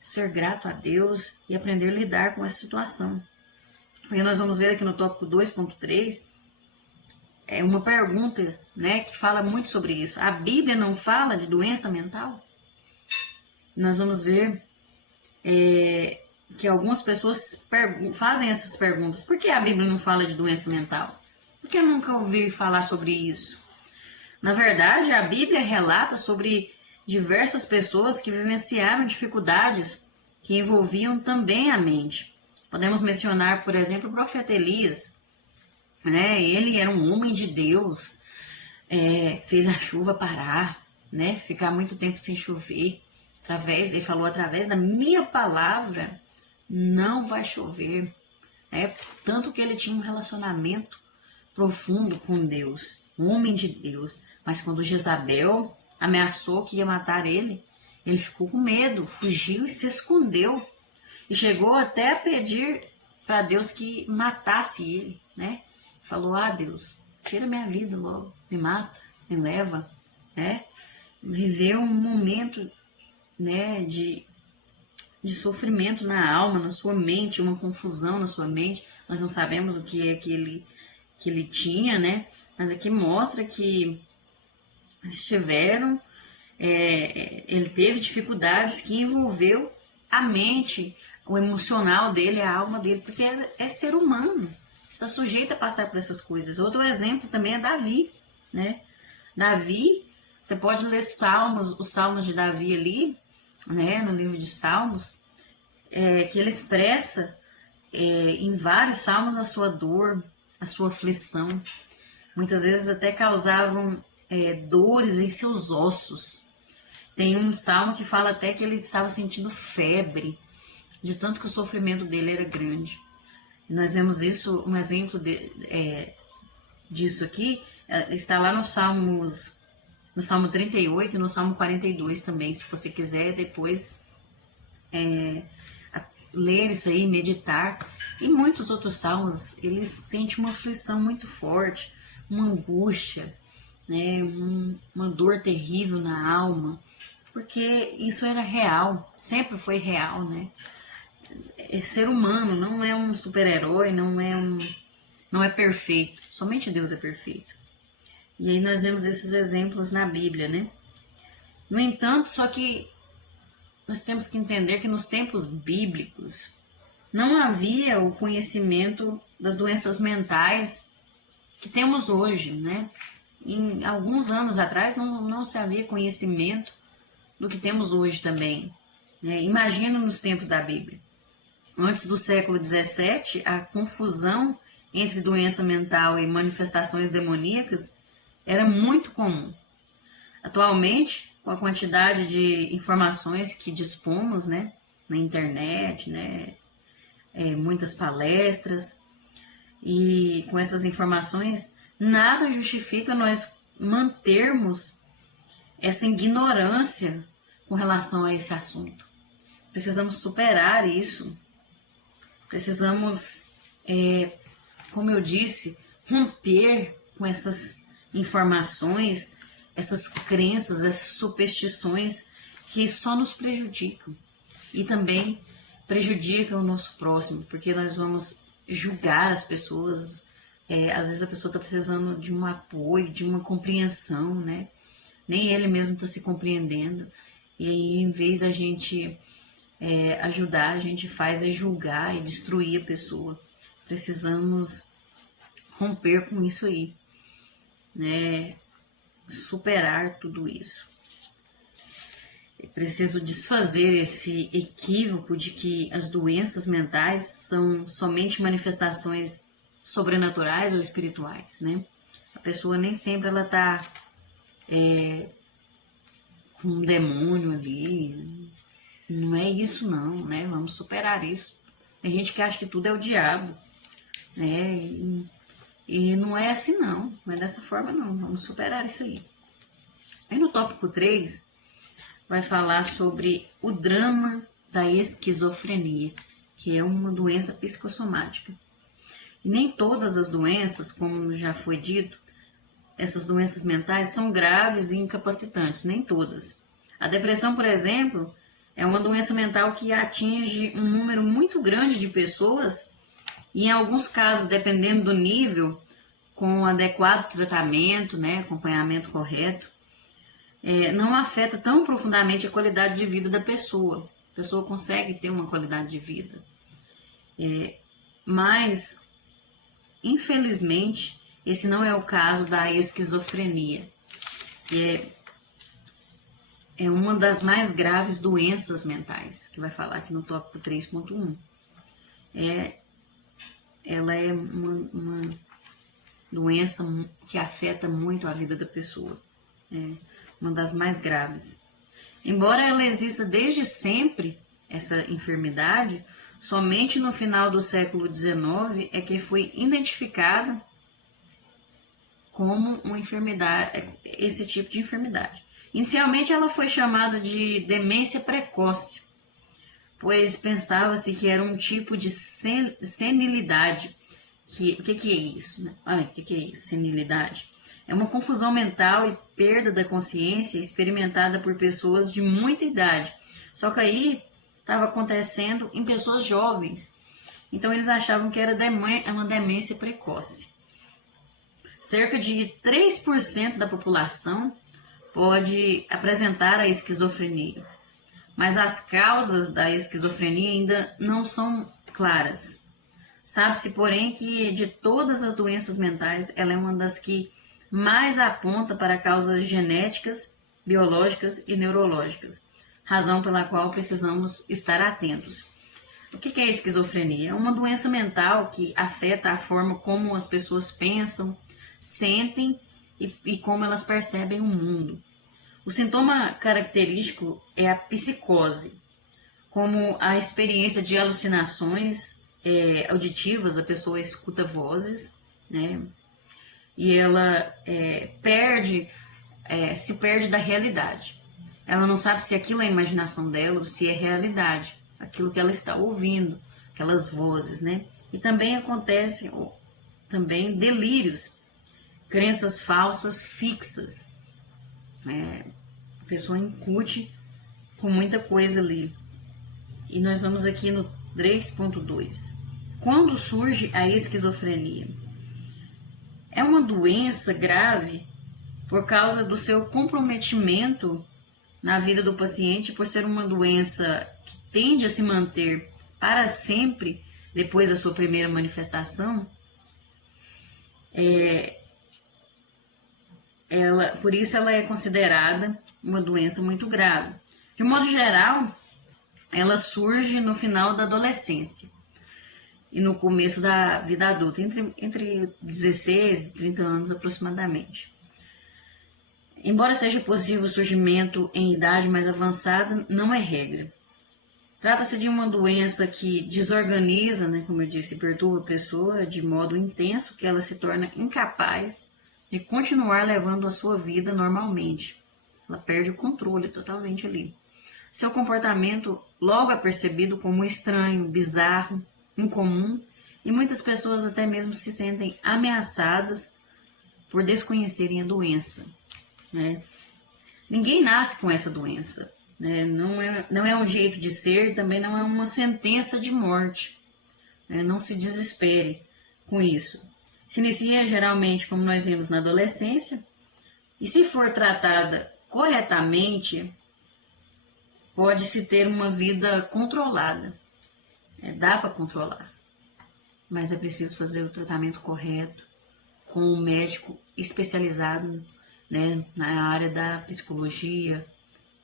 Ser grato a Deus e aprender a lidar com essa situação. Porque nós vamos ver aqui no tópico 2.3, uma pergunta, né, que fala muito sobre isso. A Bíblia não fala de doença mental? Nós vamos ver que algumas pessoas fazem essas perguntas. Por que a Bíblia não fala de doença mental? Por que eu nunca ouvi falar sobre isso? Na verdade, a Bíblia relata sobre diversas pessoas que vivenciaram dificuldades que envolviam também a mente. Podemos mencionar, por exemplo, o profeta Elias, né? Ele era um homem de Deus, fez a chuva parar, né? Ficar muito tempo sem chover. Ele falou, através da minha palavra não vai chover. Tanto que ele tinha um relacionamento profundo com Deus, um homem de Deus. Mas quando Jezabel ameaçou que ia matar ele, ele ficou com medo, fugiu e se escondeu. E chegou até a pedir para Deus que matasse ele, né? Falou, Deus, tira minha vida logo, me mata, me leva, né? Viveu um momento, né, de sofrimento na alma, na sua mente, uma confusão na sua mente. Nós não sabemos o que é que ele tinha, né? Mas aqui mostra que ele teve dificuldades que envolveu a mente, o emocional dele, a alma dele, porque é ser humano, está sujeito a passar por essas coisas. Outro exemplo também é Davi, né? Davi, você pode ler os salmos de Davi ali, né, no livro de Salmos, que ele expressa em vários salmos a sua dor, a sua aflição. Muitas vezes até causavam dores em seus ossos. Tem um salmo que fala até que ele estava sentindo febre, de tanto que o sofrimento dele era grande. E nós vemos isso, um exemplo disso aqui, está lá no Salmo 38 e no Salmo 42 também, se você quiser depois ler isso aí, meditar. E muitos outros salmos, ele sente uma aflição muito forte, uma angústia, né, uma dor terrível na alma, porque isso era real, sempre foi real, né? Ser humano não é um super-herói, não é perfeito, somente Deus é perfeito. E aí nós vemos esses exemplos na Bíblia, né? No entanto, só que nós temos que entender que nos tempos bíblicos não havia o conhecimento das doenças mentais que temos hoje, né? Em alguns anos atrás não se havia conhecimento do que temos hoje também, né? Imagina nos tempos da Bíblia. Antes do século XVII, a confusão entre doença mental e manifestações demoníacas era muito comum. Atualmente, com a quantidade de informações que dispomos, né, na internet, né, muitas palestras, e com essas informações, nada justifica nós mantermos essa ignorância com relação a esse assunto. Precisamos superar isso. Precisamos, como eu disse, romper com essas informações, essas crenças, essas superstições que só nos prejudicam e também prejudicam o nosso próximo, porque nós vamos julgar as pessoas. Às vezes a pessoa está precisando de um apoio, de uma compreensão, né? Nem ele mesmo está se compreendendo. E aí, em vez da gente ajudar, a gente faz julgar e destruir a pessoa. Precisamos romper com isso aí, né? Superar tudo isso. preciso desfazer esse equívoco de que as doenças mentais são somente manifestações sobrenaturais ou espirituais, né? A pessoa nem sempre ela tá com um demônio ali. Não é isso não, né? Vamos superar isso. Tem gente que acha que tudo é o diabo, né? E não é assim não, não é dessa forma não. Vamos superar isso aí. Aí no tópico 3, vai falar sobre o drama da esquizofrenia, que é uma doença psicossomática. E nem todas as doenças, como já foi dito, essas doenças mentais são graves e incapacitantes, nem todas. A depressão, por exemplo, é uma doença mental que atinge um número muito grande de pessoas e, em alguns casos, dependendo do nível, com adequado tratamento, né, acompanhamento correto, não afeta tão profundamente a qualidade de vida da pessoa. A pessoa consegue ter uma qualidade de vida. Mas, infelizmente, esse não é o caso da esquizofrenia, que é uma das mais graves doenças mentais, que vai falar aqui no tópico 3.1. Ela é uma doença que afeta muito a vida da pessoa. Uma das mais graves. Embora ela exista desde sempre, essa enfermidade, somente no final do século XIX é que foi identificada como uma enfermidade, esse tipo de enfermidade. Inicialmente ela foi chamada de demência precoce, pois pensava-se que era um tipo de senilidade. O que é isso? Né? O que é isso? Senilidade. É uma confusão mental e perda da consciência experimentada por pessoas de muita idade. Só que aí estava acontecendo em pessoas jovens. Então eles achavam que era uma demência precoce. Cerca de 3% da população pode apresentar a esquizofrenia. Mas as causas da esquizofrenia ainda não são claras. Sabe-se, porém, que de todas as doenças mentais, ela é uma das que mais aponta para causas genéticas, biológicas e neurológicas, razão pela qual precisamos estar atentos. O que é a esquizofrenia? É uma doença mental que afeta a forma como as pessoas pensam, sentem e como elas percebem o mundo. O sintoma característico é a psicose, como a experiência de alucinações auditivas, a pessoa escuta vozes, né? E ela se perde da realidade. Ela não sabe se aquilo é imaginação dela ou se é realidade, aquilo que ela está ouvindo, aquelas vozes, né? E também acontece delírios, crenças falsas fixas. A pessoa incute com muita coisa ali. E nós vamos aqui no 3.2. Quando surge a esquizofrenia? É uma doença grave por causa do seu comprometimento na vida do paciente, por ser uma doença que tende a se manter para sempre depois da sua primeira manifestação. Por isso ela é considerada uma doença muito grave. De modo geral, ela surge no final da adolescência e no começo da vida adulta, entre 16 e 30 anos aproximadamente. Embora seja possível o surgimento em idade mais avançada, não é regra. Trata-se de uma doença que desorganiza, né, como eu disse, perturba a pessoa de modo intenso, que ela se torna incapaz de continuar levando a sua vida normalmente. Ela perde o controle totalmente ali. Seu comportamento logo é percebido como estranho, bizarro, incomum, e muitas pessoas até mesmo se sentem ameaçadas por desconhecerem a doença. Né? Ninguém nasce com essa doença. Né? Não é um jeito de ser, também não é uma sentença de morte. Né? Não se desespere com isso. Se inicia geralmente, como nós vimos, na adolescência, e se for tratada corretamente, pode-se ter uma vida controlada. Dá para controlar, mas é preciso fazer o tratamento correto com um médico especializado, né, na área da psicologia,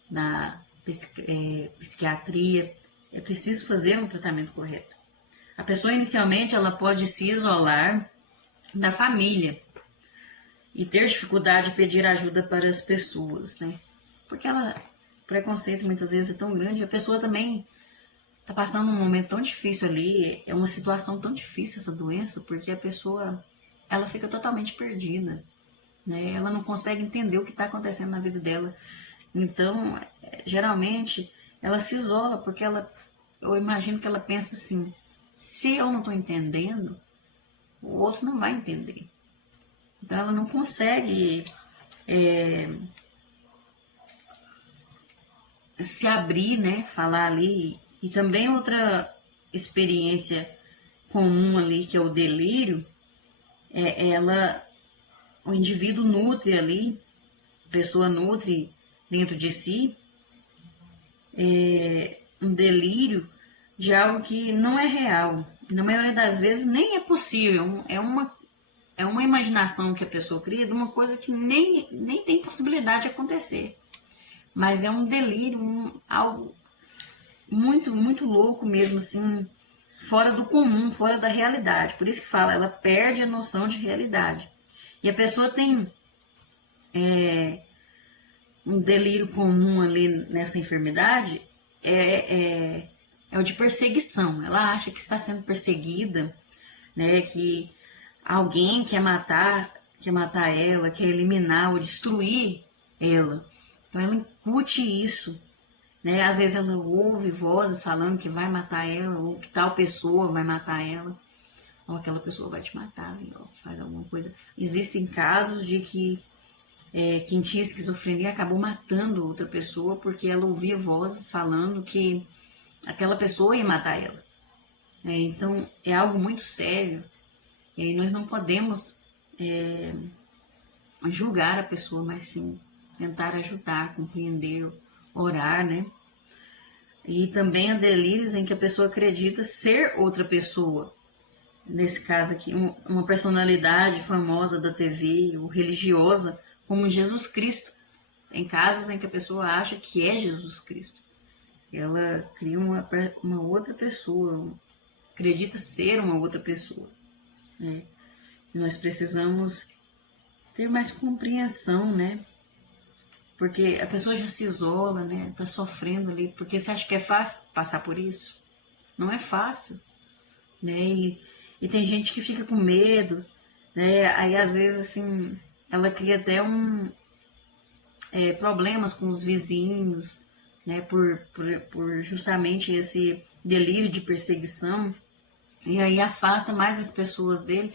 da psiquiatria, é preciso fazer um tratamento correto. A pessoa inicialmente ela pode se isolar da família e ter dificuldade de pedir ajuda para as pessoas, né? Porque o preconceito muitas vezes é tão grande, a pessoa também está passando um momento tão difícil ali, é uma situação tão difícil essa doença, porque a pessoa ela fica totalmente perdida, né? Ela não consegue entender o que está acontecendo na vida dela. Então, geralmente, ela se isola, porque eu imagino que ela pensa assim, se eu não estou entendendo, o outro não vai entender. Então, ela não consegue se abrir, né, falar ali. E também outra experiência comum ali, que é o delírio, o indivíduo nutre ali, a pessoa nutre dentro de si um delírio de algo que não é real. E na maioria das vezes nem é possível. É uma imaginação que a pessoa cria de uma coisa que nem tem possibilidade de acontecer. Mas é um delírio, algo muito, muito louco mesmo, assim, fora do comum, fora da realidade. Por isso que fala, ela perde a noção de realidade. E a pessoa tem um delírio comum ali nessa enfermidade, é o de perseguição. Ela acha que está sendo perseguida, né, que alguém quer matar ela, quer eliminar ou destruir ela. Então ela incute isso, né? Às vezes ela ouve vozes falando que vai matar ela, ou que tal pessoa vai matar ela, ou aquela pessoa vai te matar, ou faz alguma coisa. Existem casos de que quem tinha esquizofrenia acabou matando outra pessoa porque ela ouvia vozes falando que aquela pessoa ia matar ela. Então é algo muito sério, e aí nós não podemos julgar a pessoa, mas sim tentar ajudar, compreender, orar, né? E também há delírios em que a pessoa acredita ser outra pessoa. Nesse caso aqui, uma personalidade famosa da TV ou religiosa, como Jesus Cristo. Tem casos em que a pessoa acha que é Jesus Cristo. Ela cria uma outra pessoa, acredita ser uma outra pessoa, né? E nós precisamos ter mais compreensão, né? Porque a pessoa já se isola, né? Tá sofrendo ali. Porque você acha que é fácil passar por isso? Não é fácil, né? E tem gente que fica com medo, né? Aí às vezes assim, ela cria até problemas com os vizinhos, né? Por justamente esse delírio de perseguição. E aí afasta mais as pessoas dele,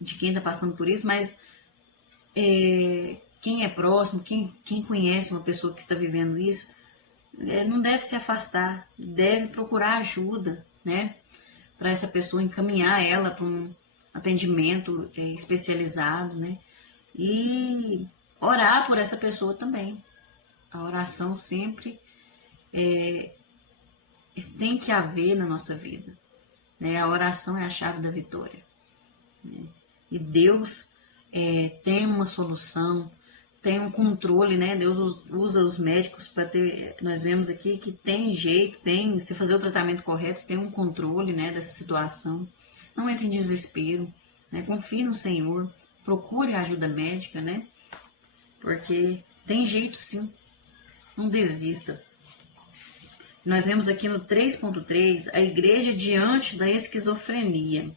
de quem está passando por isso, mas quem é próximo, quem conhece uma pessoa que está vivendo isso, não deve se afastar, deve procurar ajuda, né? Para essa pessoa, encaminhar ela para um atendimento especializado, né? E orar por essa pessoa também. A oração sempre tem que haver na nossa vida, né? A oração é a chave da vitória, né? E Deus tem uma solução, tem um controle, né? Deus usa os médicos para ter. Nós vemos aqui que tem jeito, se fazer o tratamento correto, tem um controle, né, dessa situação. Não entre em desespero, né? Confie no Senhor, procure ajuda médica, né? Porque tem jeito sim, não desista. Nós vemos aqui no 3.3 a igreja diante da esquizofrenia.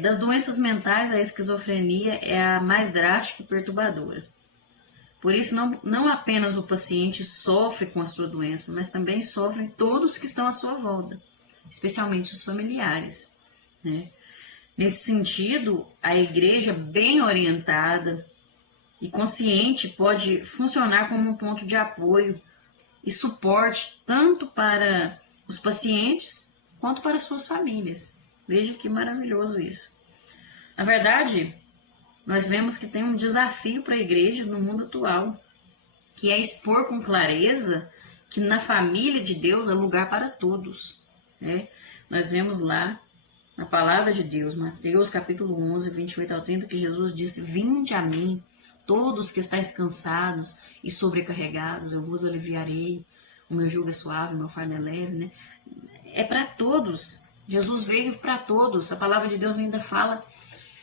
Das doenças mentais, a esquizofrenia é a mais drástica e perturbadora. Por isso, não apenas o paciente sofre com a sua doença, mas também sofrem todos que estão à sua volta, especialmente os familiares, né? Nesse sentido, a igreja bem orientada e consciente pode funcionar como um ponto de apoio e suporte tanto para os pacientes quanto para suas famílias. Veja que maravilhoso isso. Na verdade, nós vemos que tem um desafio para a igreja no mundo atual, que é expor com clareza que na família de Deus há lugar para todos, né? Nós vemos lá na palavra de Deus, Mateus capítulo 11, 28 ao 30, que Jesus disse: "Vinde a mim, todos que estáis cansados e sobrecarregados, eu vos aliviarei. O meu jugo é suave, o meu fardo é leve, né? É para todos. Jesus veio para todos. A palavra de Deus ainda fala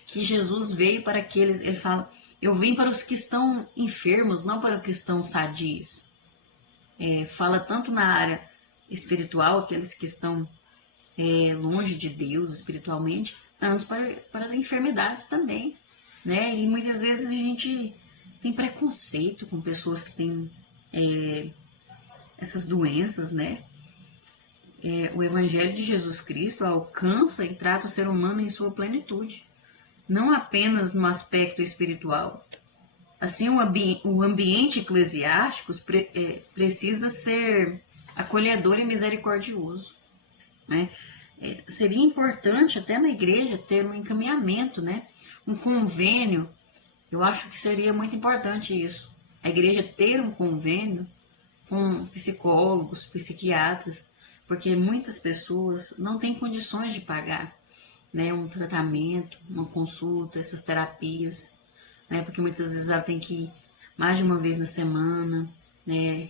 que Jesus veio para aqueles, ele fala, eu vim para os que estão enfermos, não para os que estão sadios. Fala tanto na área espiritual, aqueles que estão longe de Deus espiritualmente, tanto para as enfermidades também, né? E muitas vezes a gente tem preconceito com pessoas que têm essas doenças, né? O Evangelho de Jesus Cristo alcança e trata o ser humano em sua plenitude, não apenas no aspecto espiritual. Assim, o ambiente eclesiástico precisa ser acolhedor e misericordioso, né? Seria importante até na igreja ter um encaminhamento, né? Um convênio. Eu acho que seria muito importante isso. A igreja ter um convênio com psicólogos, psiquiatras, porque muitas pessoas não têm condições de pagar, né, um tratamento, uma consulta, essas terapias, né, porque muitas vezes ela tem que ir mais de uma vez na semana, né,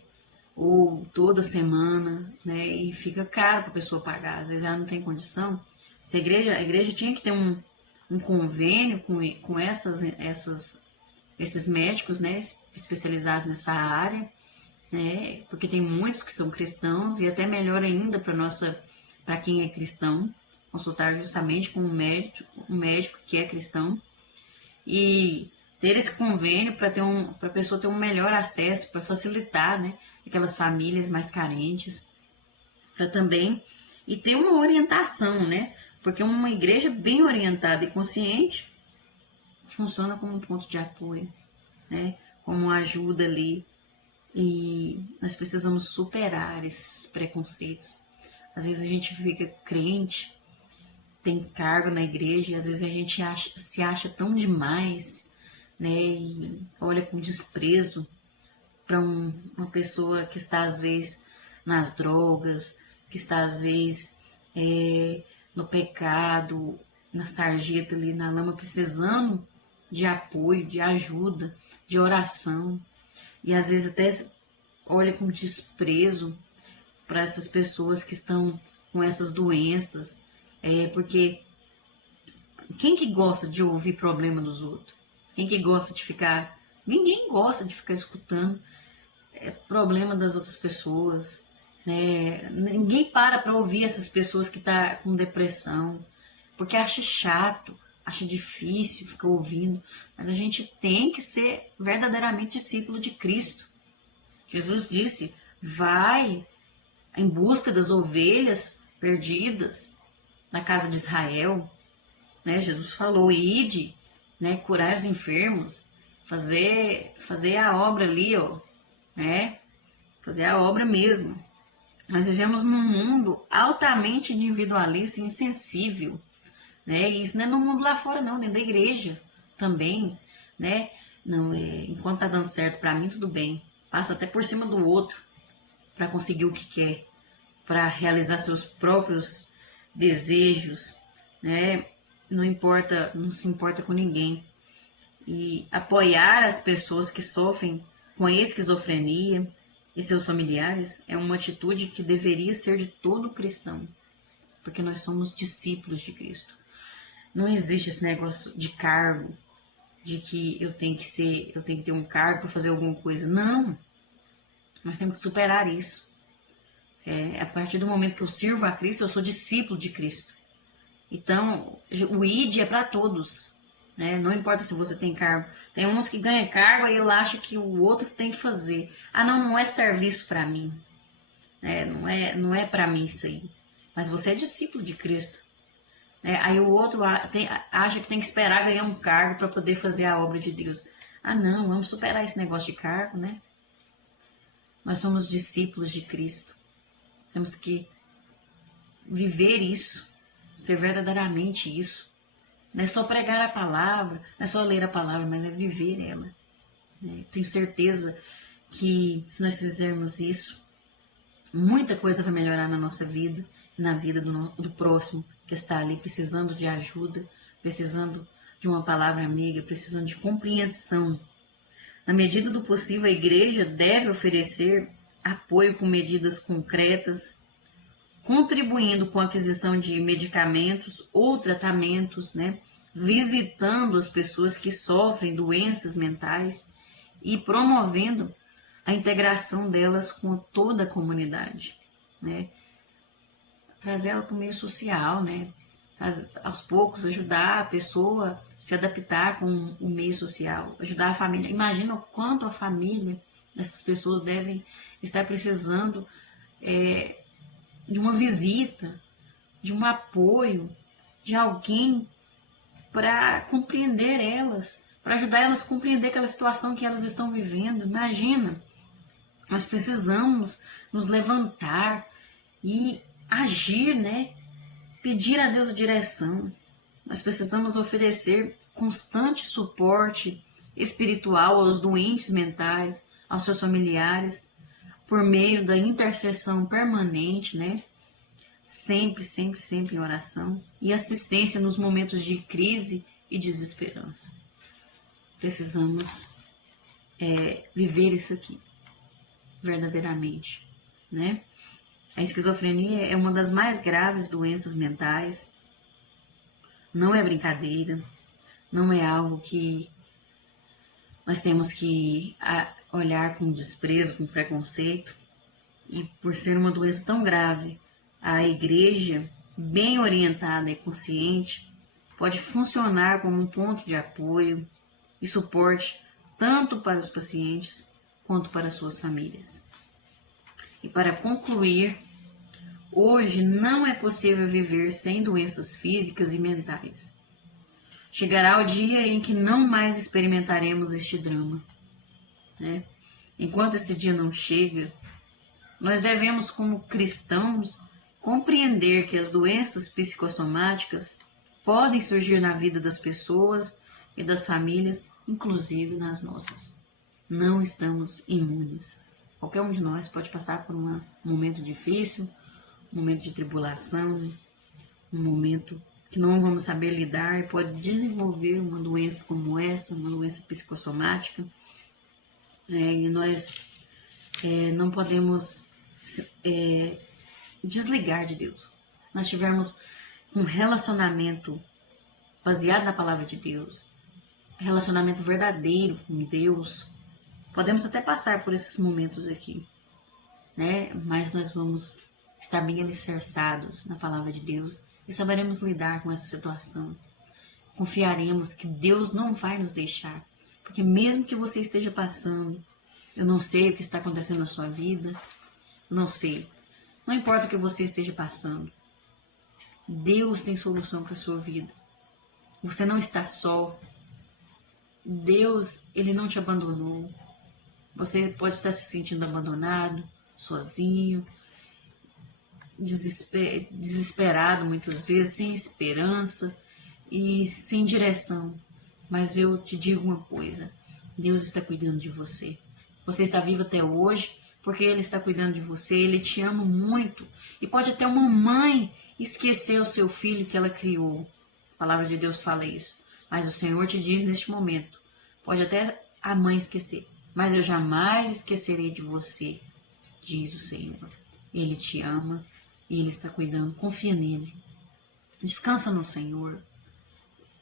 ou toda semana, né, e fica caro para a pessoa pagar, às vezes ela não tem condição. Se a igreja tinha que ter um convênio com esses médicos, né, especializados nessa área, né, porque tem muitos que são cristãos, e até melhor ainda para quem é cristão, consultar justamente com um médico que é cristão, e ter esse convênio para a pessoa ter um melhor acesso, para facilitar, né, aquelas famílias mais carentes, para também, e ter uma orientação, né, porque uma igreja bem orientada e consciente funciona como um ponto de apoio, né, como uma ajuda ali, e nós precisamos superar esses preconceitos. Às vezes a gente fica crente, tem cargo na igreja, e às vezes a gente se acha tão demais, né, e olha com desprezo para uma pessoa que está às vezes nas drogas, que está às vezes no pecado, na sarjeta ali, na lama, precisando de apoio, de ajuda, de oração, e às vezes até olha com desprezo para essas pessoas que estão com essas doenças, porque quem que gosta de ouvir problema dos outros? Quem que gosta de ficar... Ninguém gosta de ficar escutando problema das outras pessoas, né? Ninguém para ouvir essas pessoas que estão com depressão, porque acha chato, acha difícil ficar ouvindo, mas a gente tem que ser verdadeiramente discípulo de Cristo. Jesus disse, vai em busca das ovelhas perdidas na casa de Israel, né? Jesus falou, ide, né, curar os enfermos, fazer a obra ali, ó, né? Fazer a obra mesmo. Nós vivemos num mundo altamente individualista e insensível, né? E isso não é no mundo lá fora, não, dentro da igreja também, né? Não, enquanto tá dando certo para mim, tudo bem. Passa até por cima do outro para conseguir o que quer, para realizar seus próprios desejos, né? Não se importa com ninguém. E apoiar as pessoas que sofrem com a esquizofrenia e seus familiares é uma atitude que deveria ser de todo cristão, porque nós somos discípulos de Cristo. Não existe esse negócio de cargo, de que eu tenho que ter um cargo para fazer alguma coisa. Não, nós temos que superar isso. A partir do momento que eu sirvo a Cristo, eu sou discípulo de Cristo. Então, o ID é para todos, né? Não importa se você tem cargo. Tem uns que ganham cargo e ele acha que o outro tem que fazer. Ah, não é serviço para mim. Não é para mim isso aí. Mas você é discípulo de Cristo. Aí o outro acha que tem que esperar ganhar um cargo para poder fazer a obra de Deus. Ah, não, vamos superar esse negócio de cargo, né? Nós somos discípulos de Cristo. Temos que viver isso, ser verdadeiramente isso. Não é só pregar a palavra, não é só ler a palavra, mas é viver ela. Tenho certeza que se nós fizermos isso, muita coisa vai melhorar na nossa vida e na vida do próximo que está ali precisando de ajuda, precisando de uma palavra amiga, precisando de compreensão, Na medida do possível, a igreja deve oferecer apoio com medidas concretas, contribuindo com a aquisição de medicamentos ou tratamentos, né? Visitando as pessoas que sofrem doenças mentais e promovendo a integração delas com toda a comunidade, né? Trazer ela para o meio social, né? Aos poucos ajudar a pessoa a se adaptar com o meio social, ajudar a família. Imagina o quanto a família dessas pessoas devem estar precisando de uma visita, de um apoio, de alguém para compreender elas, para ajudar elas a compreender aquela situação que elas estão vivendo. Imagina, nós precisamos nos levantar e agir, né? Pedir a Deus a direção. Nós precisamos oferecer constante suporte espiritual aos doentes mentais, aos seus familiares, por meio da intercessão permanente, né? Sempre, sempre, sempre em oração e assistência nos momentos de crise e desesperança. Precisamos viver isso aqui, verdadeiramente, né? A esquizofrenia é uma das mais graves doenças mentais. Não é brincadeira, não é algo que nós temos que olhar com desprezo, com preconceito. E por ser uma doença tão grave, a igreja, bem orientada e consciente, pode funcionar como um ponto de apoio e suporte tanto para os pacientes quanto para suas famílias. E para concluir, hoje não é possível viver sem doenças físicas e mentais. Chegará o dia em que não mais experimentaremos este drama, né? Enquanto esse dia não chega, nós devemos, como cristãos, compreender que as doenças psicossomáticas podem surgir na vida das pessoas e das famílias, inclusive nas nossas. Não estamos imunes. Qualquer um de nós pode passar por um momento difícil, um momento de tribulação, um momento que não vamos saber lidar e pode desenvolver uma doença como essa, uma doença psicossomática. E nós não podemos desligar de Deus. Se nós tivermos um relacionamento baseado na palavra de Deus, relacionamento verdadeiro com Deus, podemos até passar por esses momentos aqui, né? Mas nós vamos estar bem alicerçados na palavra de Deus e saberemos lidar com essa situação. Confiaremos que Deus não vai nos deixar, porque mesmo que você esteja passando, eu não sei o que está acontecendo na sua vida, não sei, não importa o que você esteja passando, Deus tem solução para a sua vida. Você não está só. Deus, Ele não te abandonou. Você pode estar se sentindo abandonado, sozinho, desesperado muitas vezes, sem esperança e sem direção. Mas eu te digo uma coisa, Deus está cuidando de você. Você está vivo até hoje porque Ele está cuidando de você, Ele te ama muito. E pode até uma mãe esquecer o seu filho que ela criou. A palavra de Deus fala isso. Mas o Senhor te diz neste momento, pode até a mãe esquecer, mas eu jamais esquecerei de você, diz o Senhor. Ele te ama e Ele está cuidando. Confia nele. Descansa no Senhor.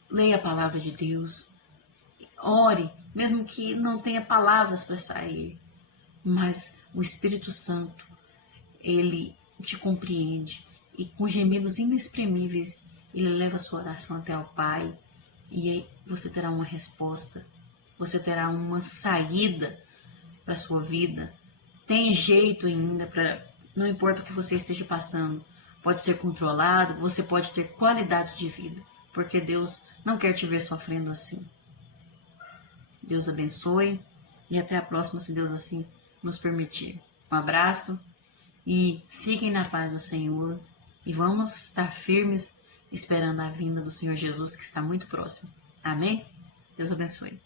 Leia a palavra de Deus. Ore, mesmo que não tenha palavras para sair. Mas o Espírito Santo, Ele te compreende. E com gemidos inexprimíveis, Ele leva a sua oração até ao Pai. E aí você terá uma resposta. Você terá uma saída para a sua vida. Tem jeito ainda para... Não importa o que você esteja passando. Pode ser controlado, você pode ter qualidade de vida. Porque Deus não quer te ver sofrendo assim. Deus abençoe. E até a próxima, se Deus assim nos permitir. Um abraço. E fiquem na paz do Senhor. E vamos estar firmes esperando a vinda do Senhor Jesus, que está muito próximo. Amém? Deus abençoe.